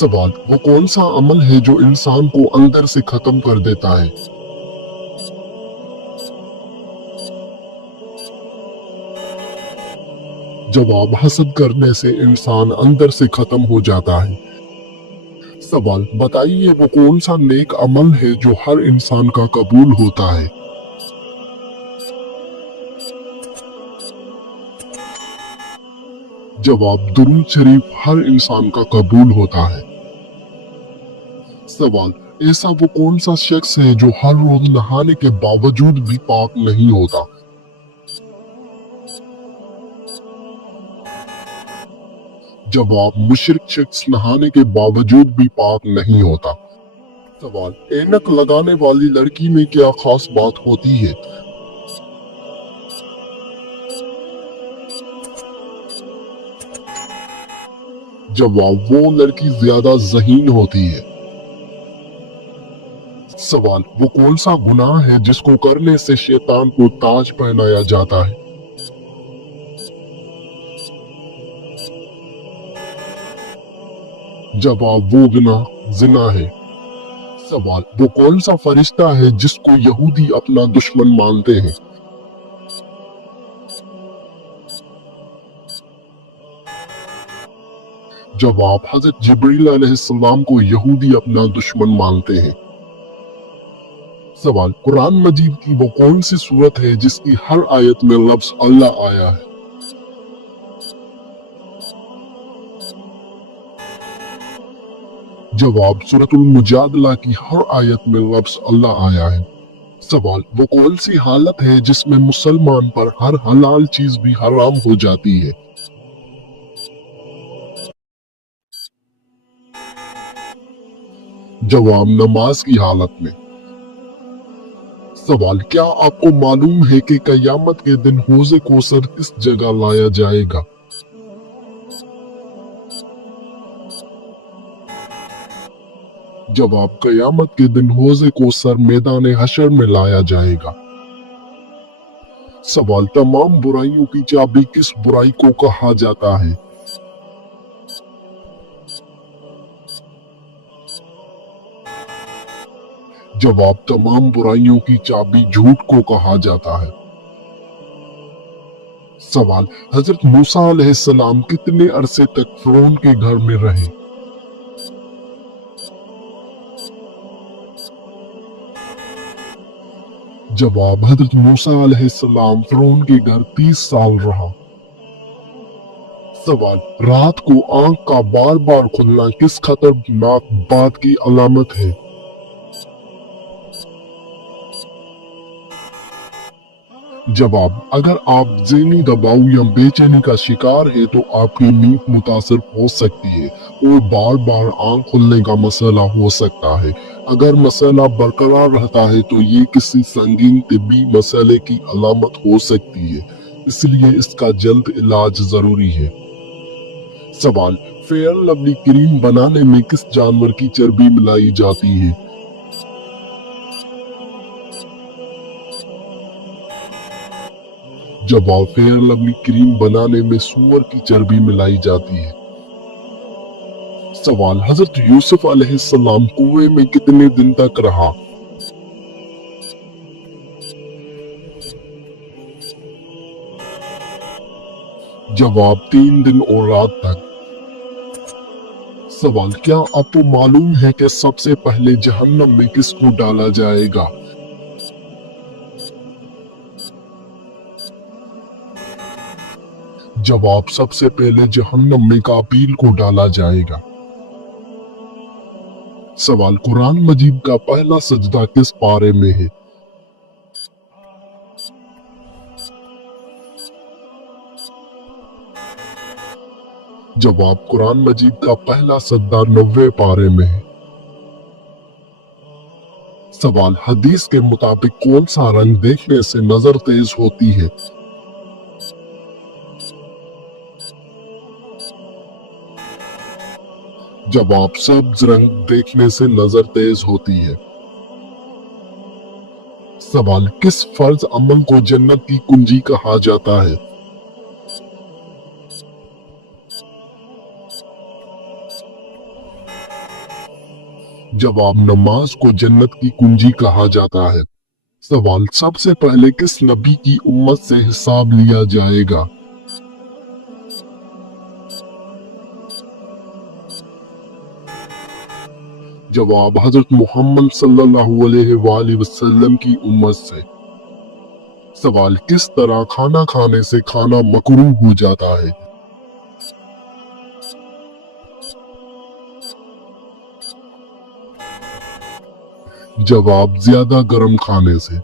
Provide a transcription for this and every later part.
सवाल, वो कौन सा अमल है जो इंसान को अंदर से खत्म कर देता है? जवाब, हसद करने से इंसान अंदर से खत्म हो जाता है। सवाल, बताइए वो कौन सा नेक अमल है जो हर इंसान का कबूल होता है? जवाब, दुरूद शरीफ हर इंसान का कबूल होता है। सवाल, ऐसा वो कौन सा शख्स है जो हर रोज नहाने के बावजूद भी पाक नहीं होता? जवाब, मुशरिक शख्स नहाने के बावजूद भी पाक नहीं होता। सवाल, ऐनक लगाने वाली लड़की में क्या खास बात होती है? जवाब, वो लड़की ज्यादा ज़हीन होती है। सवाल, वो कौन सा गुनाह है जिसको करने से शैतान को ताज पहनाया जाता है? जवाब, वो गुनाह जिना है। सवाल, वो कौन सा फरिश्ता है जिसको यहूदी अपना दुश्मन मानते हैं? जवाब, हजरत जिब्रील अलैहिस्सलाम को यहूदी अपना दुश्मन मानते हैं। सवाल, कुरान मजीद की वो कौन सी सूरत है जिसकी हर आयत में लफ्ज अल्लाह आया है? जवाब, सूरतुल मुजादला की हर आयत में लफ्ज अल्लाह आया है। सवाल, वो कौन सी हालत है जिसमें मुसलमान पर हर हलाल चीज भी हराम हो जाती है? जवाब, नमाज की हालत में। सवाल, क्या आपको मालूम है कि कयामत के दिन हौज़े कौसर किस जगह लाया जाएगा? जवाब, कयामत के दिन हौज़े कौसर मैदान हशर में लाया जाएगा। सवाल, तमाम बुराइयों की चाबी किस बुराई को कहा जाता है? जवाब, तमाम बुराइयों की चाबी झूठ को कहा जाता है। सवाल, हजरत मूसा अलैहिस्सलाम कितने अरसे तक फिरौन के घर में रहे? जवाब, हजरत मूसा अलैहिस्सलाम फिरौन के घर 30 साल रहा। सवाल, रात को आंख का बार बार खुलना किस खतरनाक बात की अलामत है? जवाब, अगर आप ज़हनी दबाव या बेचैनी का शिकार है तो आपकी नींद मुतासर हो सकती है और बार बार आंख खुलने का मसला हो सकता है। अगर मसला बरकरार रहता है तो ये किसी संगीन तिब्बी मसले की अलामत हो सकती है, इसलिए इसका जल्द इलाज जरूरी है। सवाल, फेयर लवली क्रीम बनाने में किस जानवर की चर्बी मिलाई जाती है? जवाब, फेयर लवली क्रीम बनाने में सूअर की चर्बी मिलाई जाती है। सवाल, हजरत यूसुफ अलैहिस्सलाम कुएं में कितने दिन तक रहा? जवाब, 3 दिन और रात तक। सवाल, क्या आपको मालूम है कि सबसे पहले जहन्नम में किसको डाला जाएगा? जवाब, सबसे पहले जहन्नम में काबील को डाला जाएगा। सवाल, कुरान मजीद का पहला सजदा किस पारे में है? जवाब, कुरान मजीद का पहला सजदा 90वें पारे में है। सवाल, हदीस के मुताबिक कौन सा रंग देखने से नजर तेज होती है? जवाब, सब्ज रंग देखने से नजर तेज होती है। सवाल, किस फर्ज अमल को जन्नत की कुंजी कहा जाता है? जवाब, नमाज को जन्नत की कुंजी कहा जाता है। सवाल, सबसे पहले किस नबी की उम्मत से हिसाब लिया जाएगा? जवाब, हजरत मोहम्मद सल्लल्लाहु अलैहि वसल्लम की उम्मत से। सवाल, किस तरह खाना खाने से खाना मकरूह हो जाता है? जवाब, ज्यादा गर्म खाने से।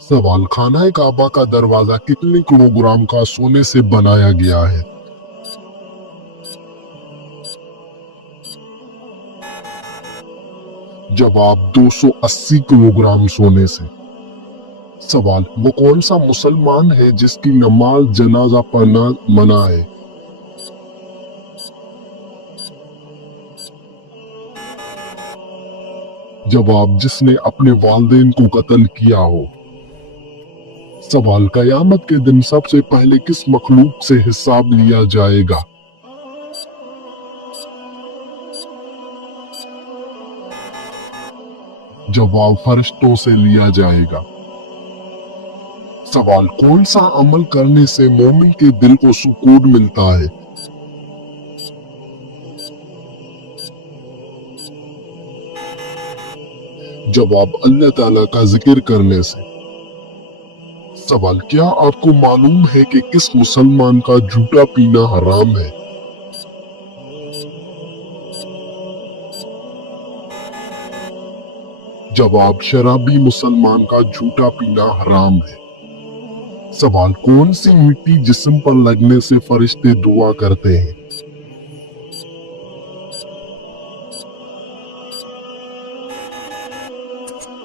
सवाल, खाना काबा का दरवाजा कितने किलोग्राम का सोने से बनाया गया है? जवाब, 280 किलोग्राम सोने से। सवाल, वो कौन सा मुसलमान है जिसकी नमाज जनाजा पढ़ना मना है? जवाब, जिसने अपने वालिदैन को कत्ल किया हो। सवाल, कयामत के दिन सबसे पहले किस मखलूक से हिसाब लिया जाएगा? जवाब, फरिश्तों से लिया जाएगा। सवाल, कौन सा अमल करने से मोमिन के दिल को सुकून मिलता है? जवाब, अल्लाह ताला का जिक्र करने से। सवाल, क्या आपको मालूम है कि किस मुसलमान का जूता पीना हराम है? जवाब, शराबी मुसलमान का जूता पीना हराम है। सवाल, कौन सी मिट्टी जिस्म पर लगने से फरिश्ते दुआ करते हैं?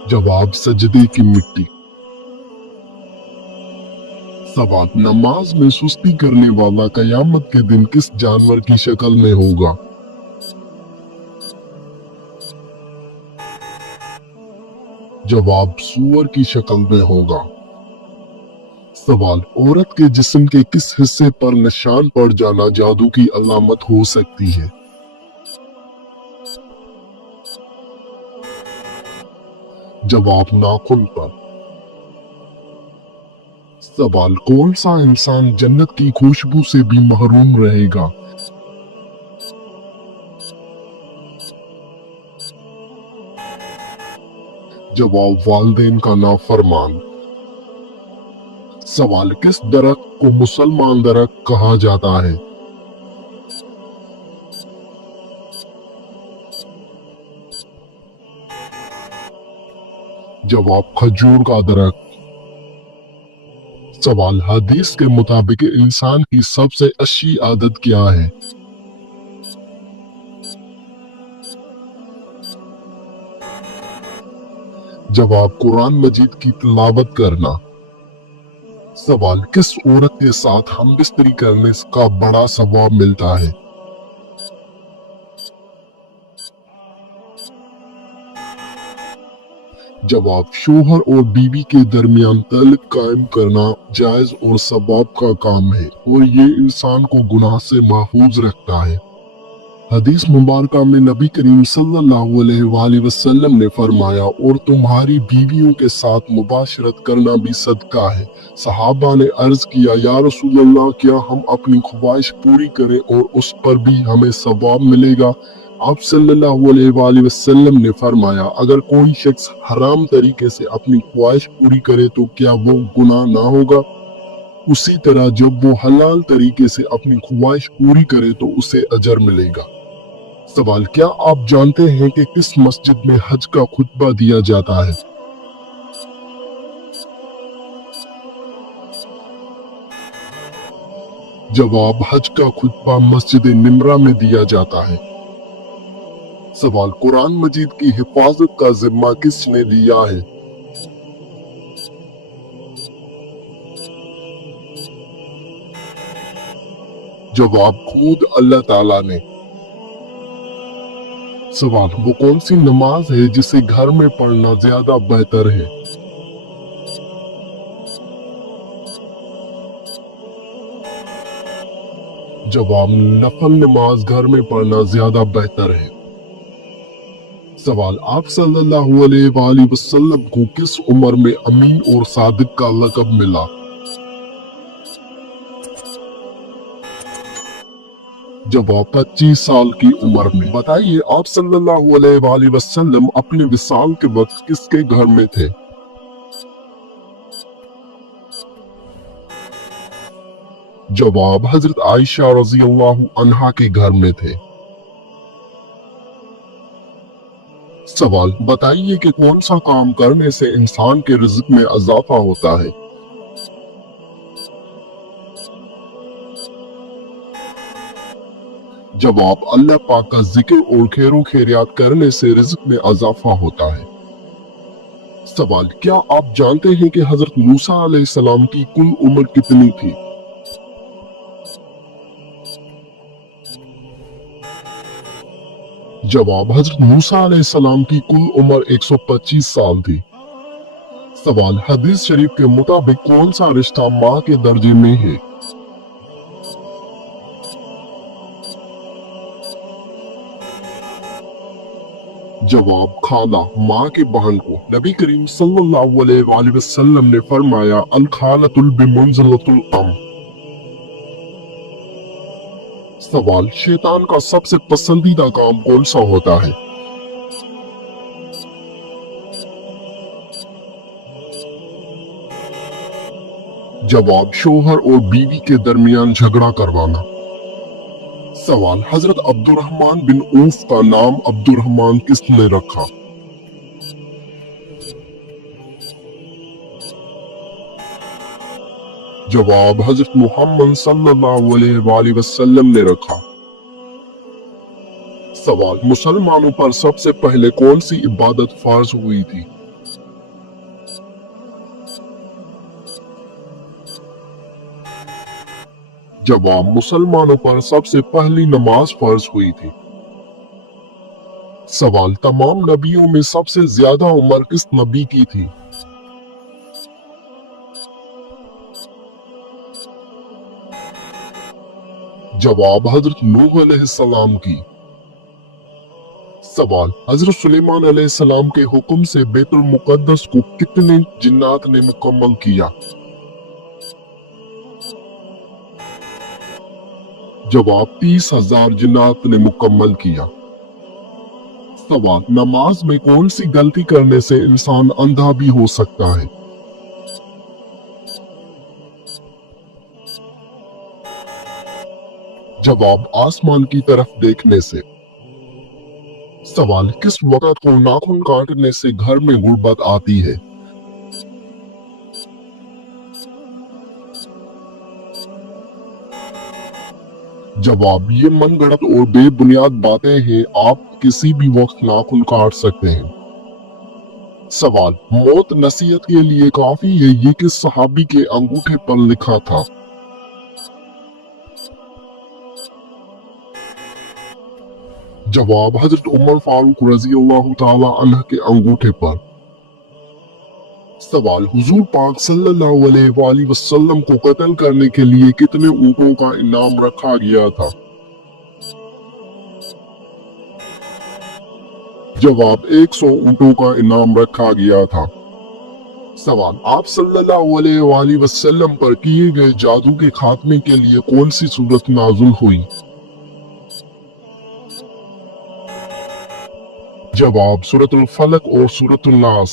जवाब, सजदे की मिट्टी। सवाल, नमाज में सुस्ती करने वाला कयामत के दिन किस जानवर की शक्ल में होगा? जवाब, सूअर की शक्ल में होगा। सवाल, औरत के जिस्म के किस हिस्से पर निशान पड़ जाना जादू की अलामत हो सकती है? जवाब, नाखून पर। सवाल, कौन सा इंसान जन्नत की खुशबू से भी महरूम रहेगा? जवाब, वालिदैन का नाफरमान। सवाल, किस दरख्त को मुसलमान दरख्त कहा जाता है? जवाब, खजूर का दरख्त। सवाल, हदीस के मुताबिक इंसान की सबसे अच्छी आदत क्या है? जवाब, कुरान मजीद की तिलावत करना। सवाल, किस औरत के साथ हम बिस्तरी करने का बड़ा सवाब मिलता है? जवाब, शोहर और बीवी के दरमियान ताल्लुक कायम करना जायज और सवाब का काम है और ये इंसान को गुनाह से महफूज रखता है। हदीस मुबारका में नबी करीम सल्लल्लाहु अलैहि वसल्लम ने फरमाया, और तुम्हारी बीवियों के साथ मुबाशरत करना भी सदका है। सहाबा ने अर्ज किया, या रसूल अल्लाह, क्या हम अपनी ख्वाहिश पूरी करें और उस पर भी हमें सवाब मिलेगा? आप सल्लल्लाहु अलैहि वसल्लम ने फरमाया, अगर कोई शख्स हराम तरीके से अपनी ख्वाहिश पूरी करे तो क्या वो गुनाह ना होगा? उसी तरह जब वो हलाल तरीके से अपनी ख्वाहिश पूरी करे तो उसे अजर मिलेगा। सवाल, क्या आप जानते हैं कि किस मस्जिद में हज का खुतबा दिया जाता है? जवाब, हज का खुतबा मस्जिद निमरा में दिया जाता है। सवाल, कुरान मजीद की हिफाजत का जिम्मा किसने लिया है? जवाब, खुद अल्लाह ताला ने। सवाल, वो कौन सी नमाज है जिसे घर में पढ़ना ज्यादा बेहतर है? जवाब, नफल नमाज घर में पढ़ना ज्यादा बेहतर है। सवाल, आप सल्लल्लाहु अलैहि वसल्लम को किस उम्र में अमीन और सादिक का लक़ब मिला? जवाब, 25 साल की उम्र में। बताइए, आप सल्लल्लाहु अलैहि वसल्लम अपने विसाल के वक्त किसके घर में थे? जवाब, हजरत आयशा रज़ियल्लाहु अन्हा के घर में थे। सवाल, बताइए कि कौन सा काम करने से इंसान के रिज़्क में इजाफा होता है? जवाब, अल्लाह पाक का जिक्र और खैरो खैरियत करने से रिज़्क में इजाफा होता है। सवाल, क्या आप जानते हैं कि हजरत मूसा अलैहिस्सलाम की कुल उम्र कितनी थी? जवाब, हजरत मूसा अलैहिस्सलाम की कुल उम्र 125 साल थी। सवाल, हदीस शरीफ के मुताबिक कौन सा रिश्ता माँ के दर्जे में है? जवाब, खाला, माँ के बहन को। नबी करीम सल्लल्लाहु अलैहि वसल्लम ने फरमाया, अल खालतुल बिमंज़िलतिल अम। सवाल, शैतान का सबसे पसंदीदा काम कौन सा होता है? जवाब, शोहर और बीवी के दरमियान झगड़ा करवाना। सवाल, हजरत अब्दुर्रहमान बिन औफ का नाम अब्दुर्रहमान किसने रखा? जवाब, हजरत मोहम्मद सल्लल्लाहु अलैहि वसल्लम ने रखा। सवाल, मुसलमानों पर सबसे पहले कौन सी इबादत फर्ज हुई थी? जवाब, मुसलमानों पर सबसे पहली नमाज फर्ज हुई थी। सवाल, तमाम नबियों में सबसे ज्यादा उम्र किस नबी की थी? जवाब, हजरत नूह अलैहिस्सलाम की। सवाल, हजरत सुलेमान अलैहिस्सलाम के हुक्म से बैतुल मुकद्दस को कितने जिन्नात ने मुकम्मल किया? जवाब, 30,000 जिन्नात ने मुकम्मल किया। सवाल, नमाज में कौन सी गलती करने से इंसान अंधा भी हो सकता है? जवाब, आसमान की तरफ देखने से। सवाल, किस वक़्त को नाखून काटने से घर में गुर्बत आती है? जवाब, ये मनगढ़ंत और बेबुनियाद बातें हैं, आप किसी भी वक्त नाखून काट सकते हैं। सवाल, मौत नसीहत के लिए काफी है, ये किस सहाबी के अंगूठे पर लिखा था? जवाब, हजरत उमर फारूक रज़ियल्लाहु ताला अन्हु के अंगूठे पर। सवाल, हुजूर पाक सल्लल्लाहु अलैहि वसल्लम को कत्ल करने के लिए कितने ऊँटों का इनाम रखा गया था? जवाब, 100 ऊँटों का इनाम रखा गया था। सवाल, आप सल्लल्लाहु अलैहि वसल्लम पर किए गए जादू के खात्मे के लिए कौन सी सूरत नाजुल हुई? जवाब, सूरतुल फलक और सूरतुल नास।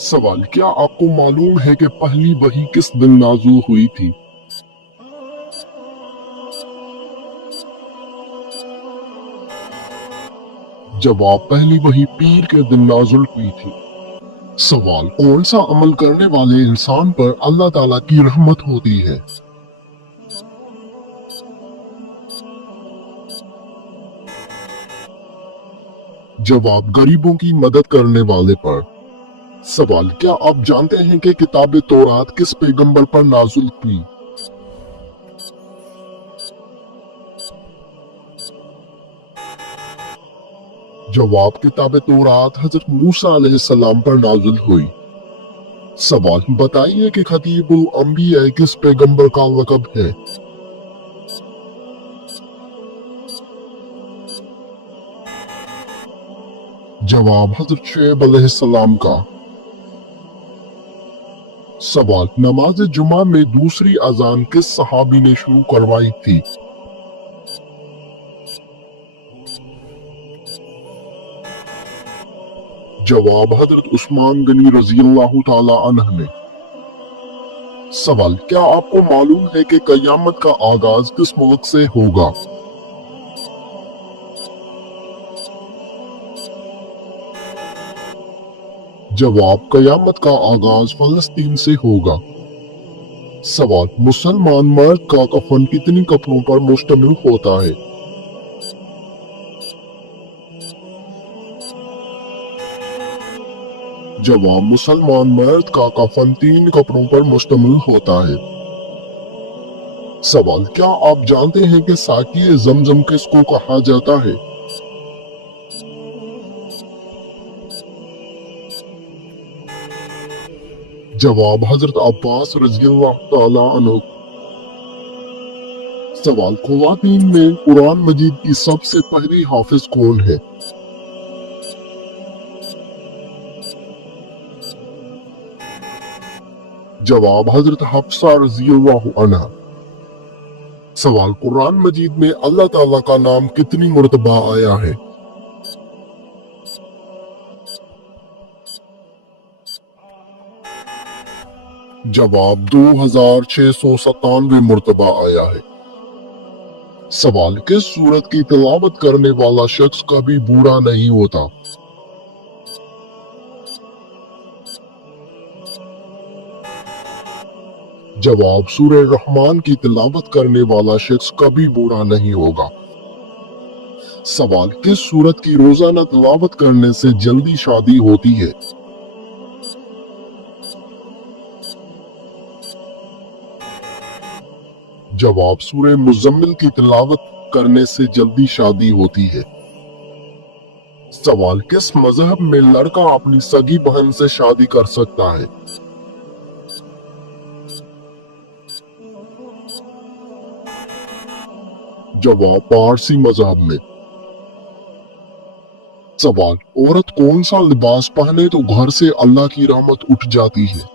सवाल, क्या आपको मालूम है कि पहली वही किस दिन नाजुल हुई थी? जवाब, पहली वही पीर के दिन नाजुल हुई थी। सवाल, कौन सा अमल करने वाले इंसान पर अल्लाह ताला की रहमत होती है? जवाब, गरीबों की मदद करने वाले पर। सवाल, क्या आप जानते हैं कि किताब तौरात किस पैगंबर पर नाजुल हुई? जवाब, किताब तौरात हजरत मूसा अलैहिस्सलाम पर नाजुल हुई। सवाल, बताइए कि खतीबुल अंबिया किस पैगंबर का लक़ब है? जवाब हजरत शुएब अलैहिस्सलाम का। सवाल, नमाज जुमा में दूसरी अजान किस सहाबी ने शुरू करवाई थी? जवाब हजरत उस्मान गनी रज़ियल्लाहु ताला अन्हु ने। सवाल, क्या आपको मालूम है कि कयामत का आगाज किस मुल्क से होगा? जवाब, कयामत का आगाज फलस्तीन से होगा। सवाल, मुसलमान मर्द का कफन कितने कपड़ों पर मुश्तमिल होता है? जवाब, मुसलमान मर्द का कफन 3 कपड़ों पर मुश्तमिल होता है। सवाल, क्या आप जानते हैं कि साक़िए ज़मज़म किसको कहा जाता है? जवाब, हजरत अब्बास रज़ियल्लाहु ताला अन्हु। सवाल, ख़ुवातीन में कुरान मजीद की सबसे पहली हाफिज कौन है? जवाब, हजरत हफ्सा रज़ियल्लाहु अन्हा। सवाल, कुरान मजीद में अल्लाह ताला का नाम कितनी मरतबा आया है? जवाब, 2697 मरतबा आया है। सवाल, किस सूरत की तिलावत करने वाला शख्स कभी बूढ़ा नहीं होता? जवाब, सूरह रहमान की तिलावत करने वाला शख्स कभी बूढ़ा नहीं होगा। सवाल, किस सूरत की रोजाना तिलावत करने से जल्दी शादी होती है? जवाब, सूरह मुज़म्मिल की तिलावत करने से जल्दी शादी होती है। सवाल, किस मजहब में लड़का अपनी सगी बहन से शादी कर सकता है? जवाब, पारसी मजहब में। सवाल, औरत कौन सा लिबास पहने तो घर से अल्लाह की रहमत उठ जाती है?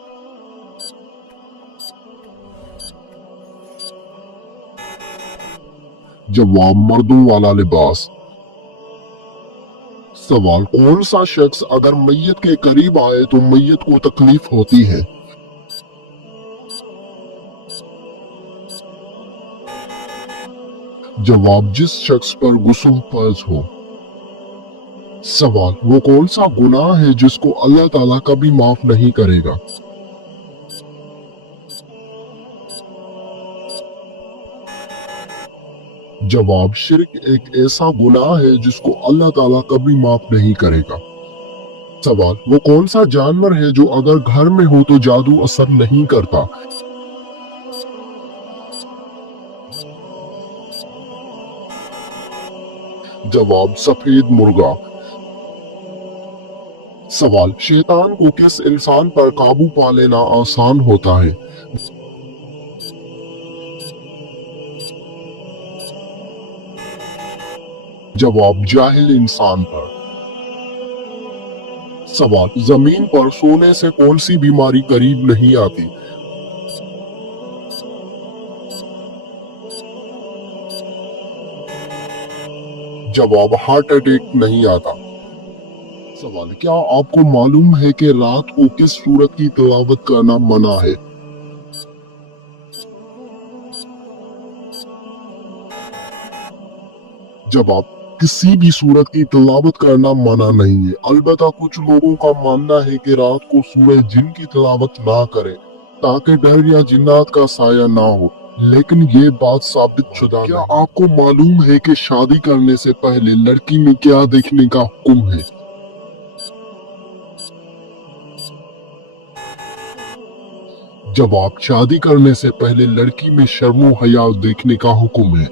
जवाब, मर्दों वाला लिबास। सवाल, कौन सा शख्स अगर मैयत के करीब आए तो मैयत को तकलीफ होती है? जवाब, जिस शख्स पर गुस्ल फर्ज हो। सवाल, वो कौन सा गुनाह है जिसको अल्लाह ताला कभी माफ नहीं करेगा? जवाब, शिर्क एक ऐसा गुनाह है जिसको अल्लाह ताला कभी माफ नहीं करेगा। सवाल, वो कौन सा जानवर है जो अगर घर में हो तो जादू असर नहीं करता? जवाब, सफेद मुर्गा। सवाल, शैतान को किस इंसान पर काबू पा लेना आसान होता है? जवाब, जाहिल इंसान पर। सवाल, जमीन पर सोने से कौन सी बीमारी करीब नहीं आती? जवाब, हार्ट अटैक नहीं आता। सवाल, क्या आपको मालूम है कि रात को किस सूरत की तिलावत करना मना है? जवाब, किसी भी सूरत की तिलावत करना मना नहीं है। अलबत्ता कुछ लोगों का मानना है कि रात को सूरह जिन की तिलावत ना करें ताकि डर या जिन्नात का साया ना हो, लेकिन ये बात साबित शुदा नहीं। क्या आपको मालूम है कि शादी करने से पहले लड़की में क्या देखने का हुक्म है? जवाब, शादी करने से पहले लड़की में शर्मो हया देखने का हुक्म है।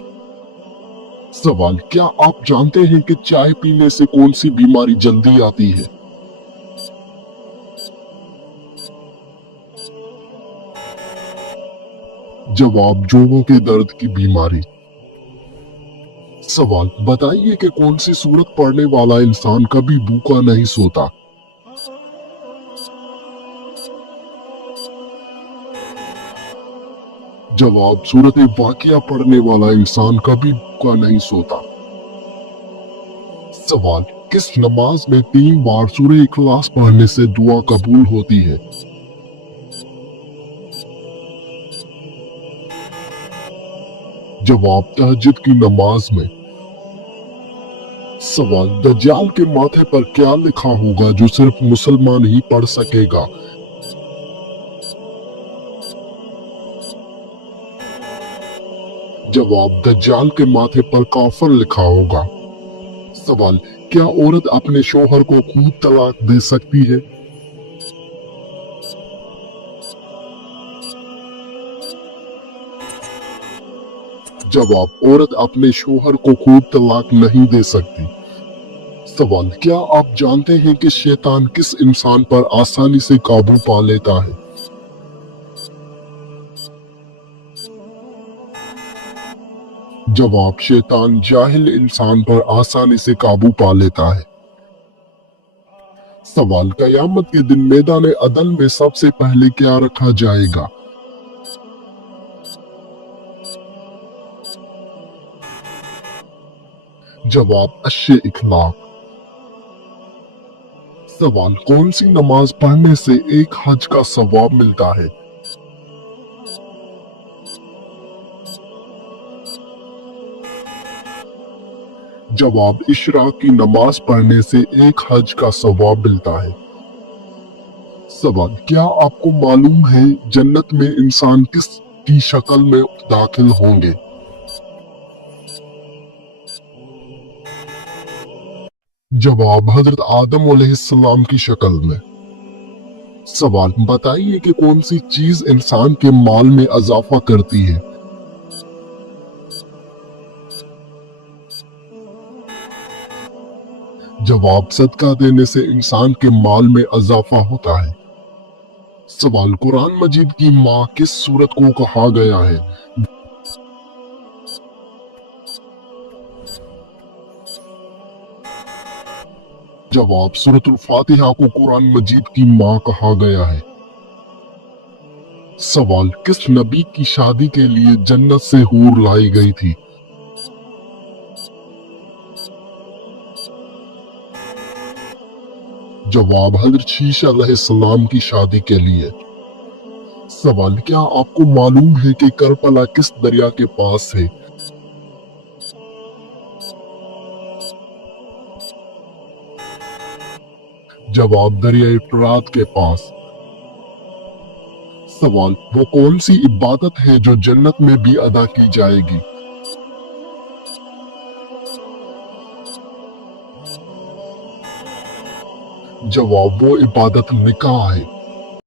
सवाल, क्या आप जानते हैं कि चाय पीने से कौन सी बीमारी जल्दी आती है? जवाब, जोड़ों के दर्द की बीमारी। सवाल, बताइए कि कौन सी सूरत पढ़ने वाला इंसान कभी भूखा नहीं सोता। जवाब, सूरत वाकिया पढ़ने वाला इंसान कभी भूखा नहीं सोता। सवाल, किस नमाज में 3 बार सूरह इखलास पढ़ने से दुआ कबूल होती है। जवाब, तहज्जुद की नमाज में। सवाल, दज्जाल के माथे पर क्या लिखा होगा जो सिर्फ मुसलमान ही पढ़ सकेगा। जवाब, दज्जाल के माथे पर काफर लिखा होगा। सवाल, क्या औरत अपने शौहर को खुद तलाक दे सकती है। जवाब, औरत अपने शौहर को खुद तलाक नहीं दे सकती। सवाल, क्या आप जानते हैं कि शैतान किस इंसान पर आसानी से काबू पा लेता है। जवाब, शैतान जाहिल इंसान पर आसानी से काबू पा लेता है। सवाल, कयामत के दिन मैदान अदल में सबसे पहले क्या रखा जाएगा। जवाब, अश्शे इखलाक। सवाल, कौन सी नमाज पढ़ने से एक हज का सवाब मिलता है। जवाब, इशराक की नमाज पढ़ने से एक हज का सवाब मिलता है। सवाल, क्या आपको मालूम है जन्नत में इंसान किस की शक्ल में दाखिल होंगे। जवाब, हजरत आदम अलैहिस्सलाम की शक्ल में। सवाल, बताइए कि कौन सी चीज इंसान के माल में इजाफा करती है। जवाब, सदका देने से इंसान के माल में इजाफा होता है। सवाल, कुरान मजीद की माँ किस सूरत को कहा गया है। जवाब, सूरतुल फातिहा को कुरान मजीद की माँ कहा गया है। सवाल, किस नबी की शादी के लिए जन्नत से हूर लाई गई थी। जवाब, हजरत शीशा अलैहिस्सलाम की शादी के लिए। सवाल, क्या आपको मालूम है कि करबला किस दरिया के पास है। जवाब, दरिया फरात के पास। सवाल, वो कौन सी इबादत है जो जन्नत में भी अदा की जाएगी। जवाब, वो इबादत निकाह है।